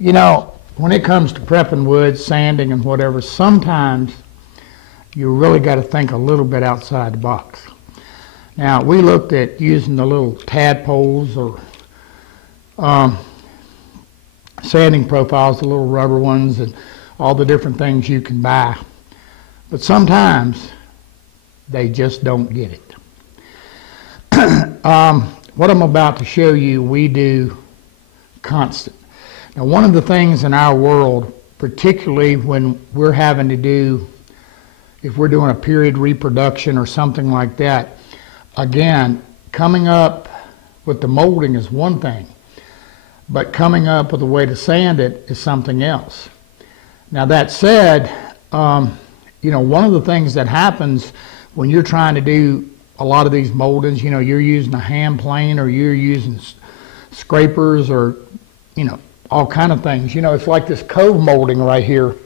You know, when it comes to prepping wood, sanding and whatever, sometimes you really got to think a little bit outside the box. Now, we looked at using the little tadpoles or sanding profiles, the little rubber ones, and all the different things you can buy. But sometimes they just don't get it. What I'm about to show you, we do constant. Now, one of the things in our world, particularly when we're having to do, if we're doing a period reproduction or something like that, again, coming up with the molding is one thing, but coming up with a way to sand it is something else. Now, that said, you know, one of the things that happens when you're trying to do a lot of these moldings, you know, you're using a hand plane or you're using scrapers or, you know, all kind of things. You know, it's like this cove molding right here.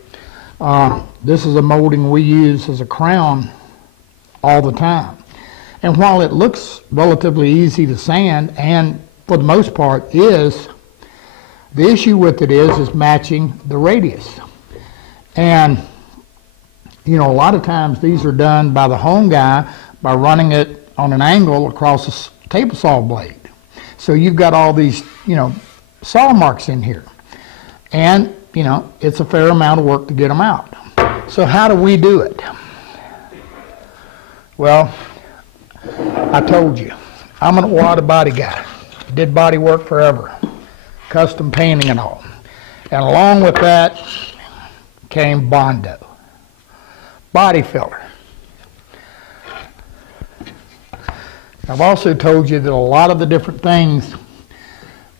This is a molding we use as a crown all the time. And while it looks relatively easy to sand, and for the most part is, the issue with it is matching the radius. And, you know, a lot of times these are done by the home guy by running it on an angle across a table saw blade. So you've got all these, you know, saw marks in here. And, you know, it's a fair amount of work to get them out. So how do we do it? Well, I told you, I'm an auto body guy. Did body work forever. Custom painting and all. And along with that came Bondo. Body filler. I've also told you that a lot of the different things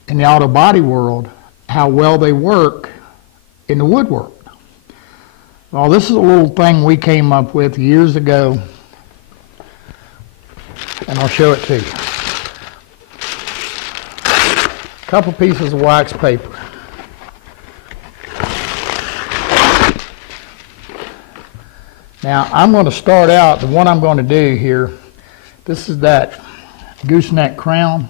in the auto body world, how well they work in the woodwork. Well, this is a little thing we came up with years ago, and I'll show it to you. A couple pieces of wax paper. Now, I'm going to start out, the one I'm going to do here, this is that gooseneck crown.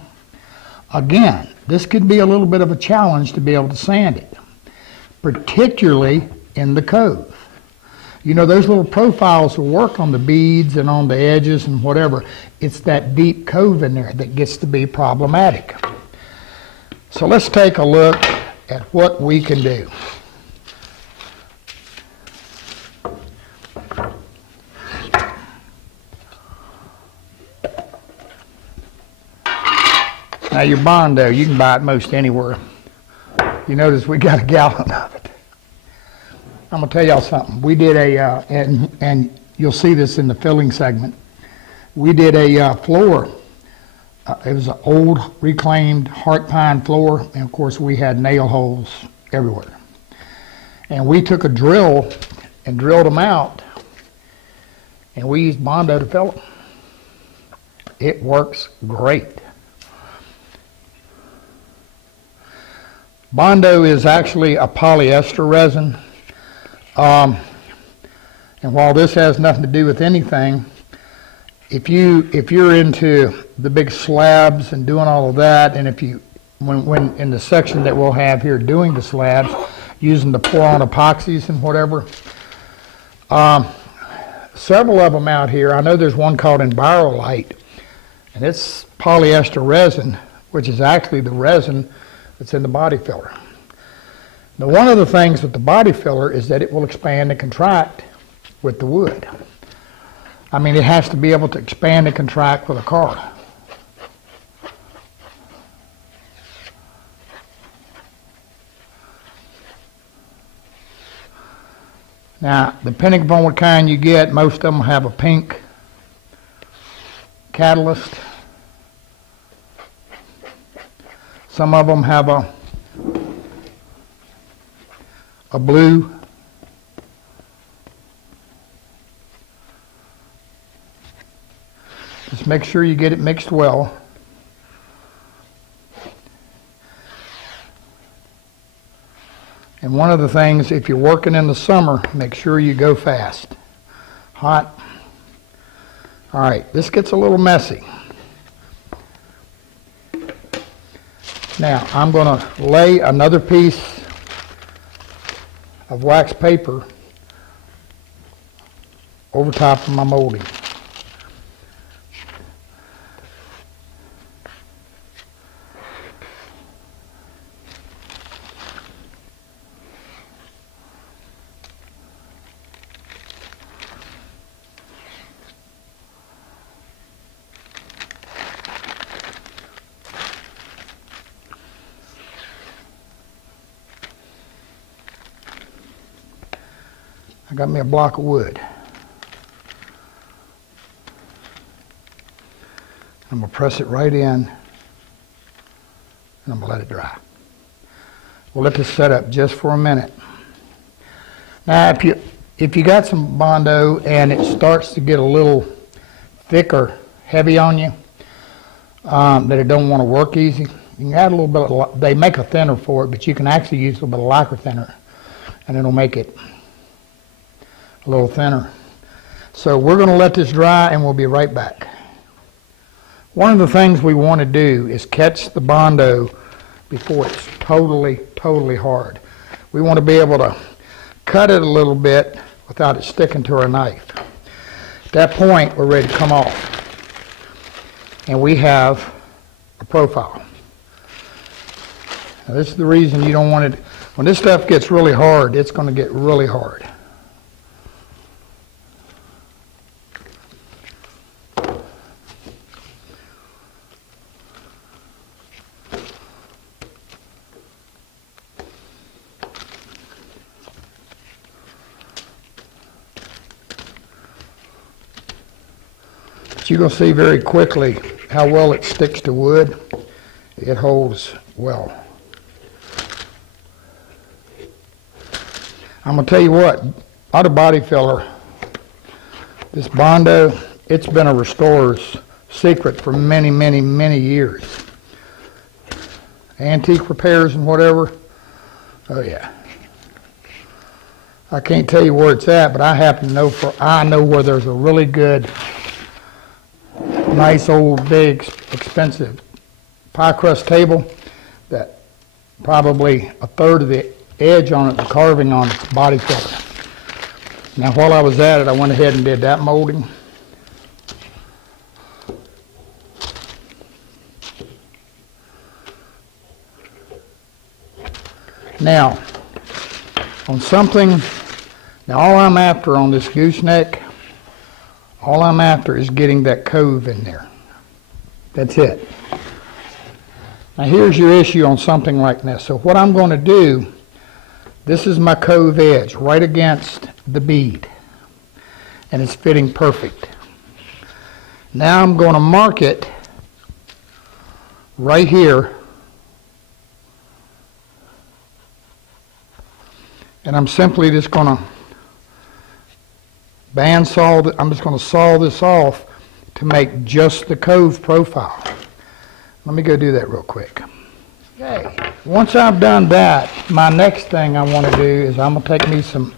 Again, this could be a little bit of a challenge to be able to sand it, particularly in the cove. You know, those little profiles will work on the beads and on the edges and whatever. It's that deep cove in there that gets to be problematic. So let's take a look at what we can do. Now your Bondo, you can buy it most anywhere. You notice we got a gallon of it. I'm gonna tell y'all something. We did a, and you'll see this in the filling segment. We did a floor. It was an old reclaimed heart pine floor, and of course we had nail holes everywhere. And we took a drill and drilled them out, and we used Bondo to fill them. It works great. Bondo is actually a polyester resin, and while this has nothing to do with anything, if you're into the big slabs and doing all of that, and if you when in the section that we'll have here doing the slabs, using the pour-on epoxies and whatever, several of them out here. I know there's one called Envirolite, and it's polyester resin, which is actually the resin that's in the body filler. Now, one of the things with the body filler is that it will expand and contract with the wood. I mean, it has to be able to expand and contract with a car. Now, depending upon what kind you get, most of them have a pink catalyst. Some of them have a blue. Just make sure you get it mixed well. And one of the things, if you're working in the summer, make sure you go fast. Hot. All right, this gets a little messy. Now, I'm going to lay another piece of wax paper over top of my molding. I got me a block of wood. I'm going to press it right in, and I'm going to let it dry. We'll let this set up just for a minute. Now, if you got some Bondo and it starts to get a little thick or heavy on you, that it don't want to work easy, you can add a little bit of, they make a thinner for it, but you can actually use a little bit of lycra thinner, and it'll make it a little thinner. So we're going to let this dry and we'll be right back. One of the things we want to do is catch the Bondo before it's totally hard. We want to be able to cut it a little bit without it sticking to our knife. At that point, we're ready to come off. And we have a profile. Now, this is the reason you don't want it. When this stuff gets really hard, it's going to get really hard. You're going to see very quickly how well it sticks to wood. It holds well. I'm going to tell you what, auto body filler, this Bondo, it's been a restorer's secret for many years. Antique repairs and whatever, oh yeah. I can't tell you where it's at, but I happen to know I know where there's a really good, nice old big expensive pie crust table that probably a third of the edge on it, the carving on it's body filler. Now while I was at it, I went ahead and did that molding. Now on something, now all I'm after on this gooseneck, all I'm after is getting that cove in there. That's it. Now here's your issue on something like this. So what I'm going to do, this is my cove edge right against the bead. And it's fitting perfect. Now I'm going to mark it right here. And I'm simply just going to bandsaw, I'm just going to saw this off to make just the cove profile. Let me go do that real quick. Okay, once I've done that, my next thing I want to do is I'm going to take me some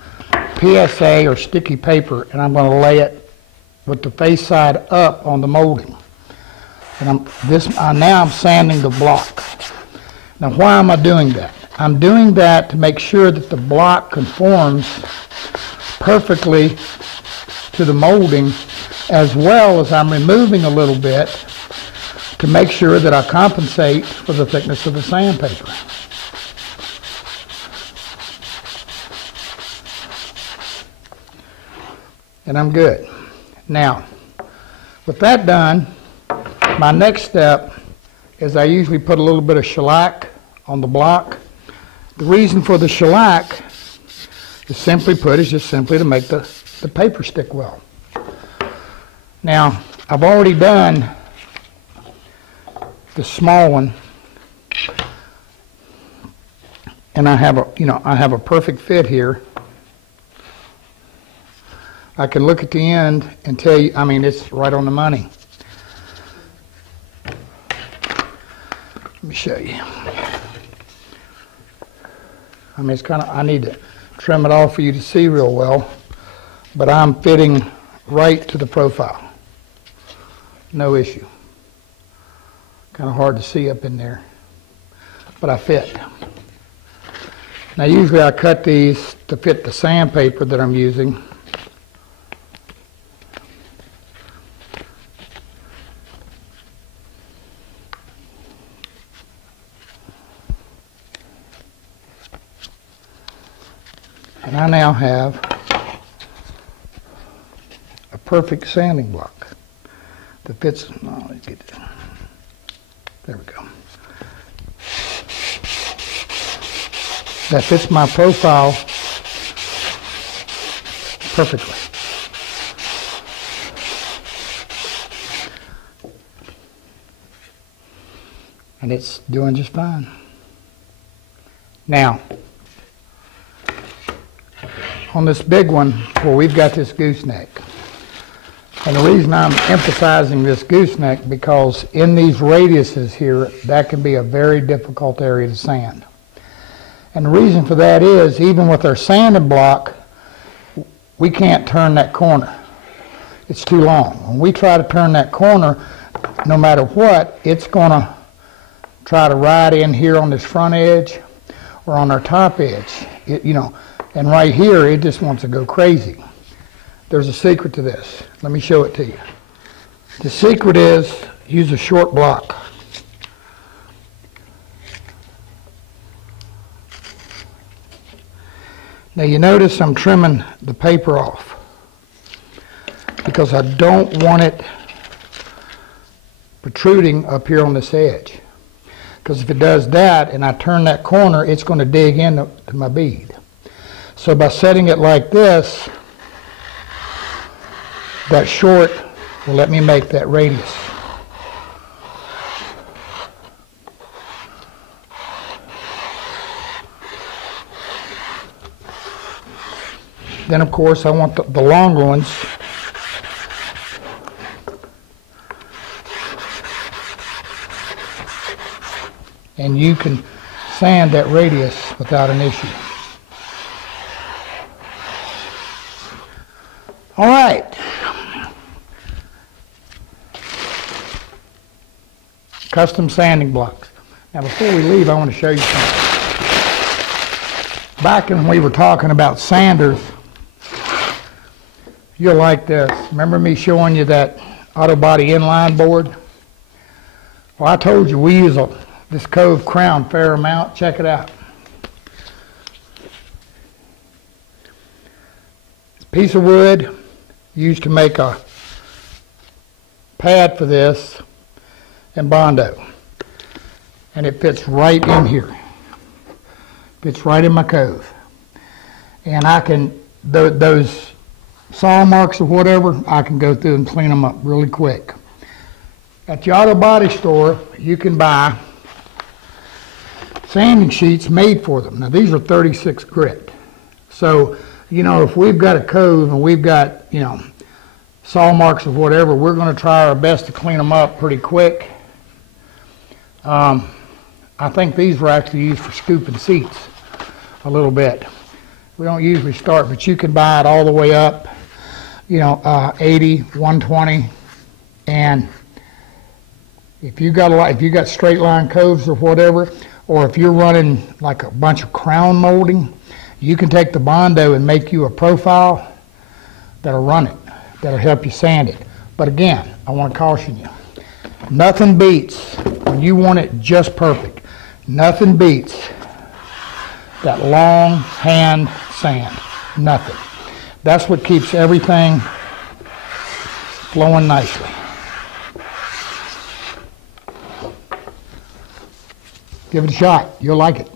PSA or sticky paper and I'm going to lay it with the face side up on the molding. And now I'm sanding the block. Now why am I doing that? I'm doing that to make sure that the block conforms perfectly to the molding, as well as I'm removing a little bit to make sure that I compensate for the thickness of the sandpaper. And I'm good. Now, with that done, my next step is I usually put a little bit of shellac on the block. The reason for the shellac is just simply to make the paper stick well. Now, I've already done the small one, and I have a perfect fit here. I can look at the end and tell you, I mean, it's right on the money. Let me show you. I mean, it's kind of, I need to trim it off for you to see real well, but I'm fitting right to the profile. No issue. Kind of hard to see up in there, but I fit. Now usually I cut these to fit the sandpaper that I'm using. And I now have a perfect sanding block that fits. Oh, let's get it. There we go. That fits my profile perfectly. And it's doing just fine. Now, on this big one, where we've got this gooseneck. And the reason I'm emphasizing this gooseneck, because in these radiuses here, that can be a very difficult area to sand. And the reason for that is, even with our sanding block, we can't turn that corner. It's too long. When we try to turn that corner, no matter what, it's going to try to ride in here on this front edge or on our top edge. And right here, it just wants to go crazy. There's a secret to this. Let me show it to you. The secret is use a short block. Now you notice I'm trimming the paper off because I don't want it protruding up here on this edge. Because if it does that and I turn that corner, it's going to dig into my bead. So by setting it like this, that short will let me make that radius. Then of course I want the longer ones. And you can sand that radius without an issue. All right. Custom sanding blocks. Now before we leave, I want to show you something. Back when we were talking about sanders, you'll like this. Remember me showing you that auto body inline board? Well, I told you we use this Cove Crown a fair amount. Check it out. It's a piece of wood used to make a pad for this and Bondo. And it fits right in here. Fits right in my cove. And I can, those saw marks or whatever, I can go through and clean them up really quick. At the auto body store, you can buy sanding sheets made for them. Now these are 36 grit. So, if we've got a cove and we've got, saw marks or whatever, we're going to try our best to clean them up pretty quick. I think these were actually used for scooping seats a little bit. We don't usually start, but you can buy it all the way up, 80, 120, and if you got straight line coves or whatever, or if you're running like a bunch of crown molding, you can take the Bondo and make you a profile that'll run it, that'll help you sand it. But again, I want to caution you, nothing beats, when you want it just perfect, nothing beats that long hand sand. Nothing. That's what keeps everything flowing nicely. Give it a shot. You'll like it.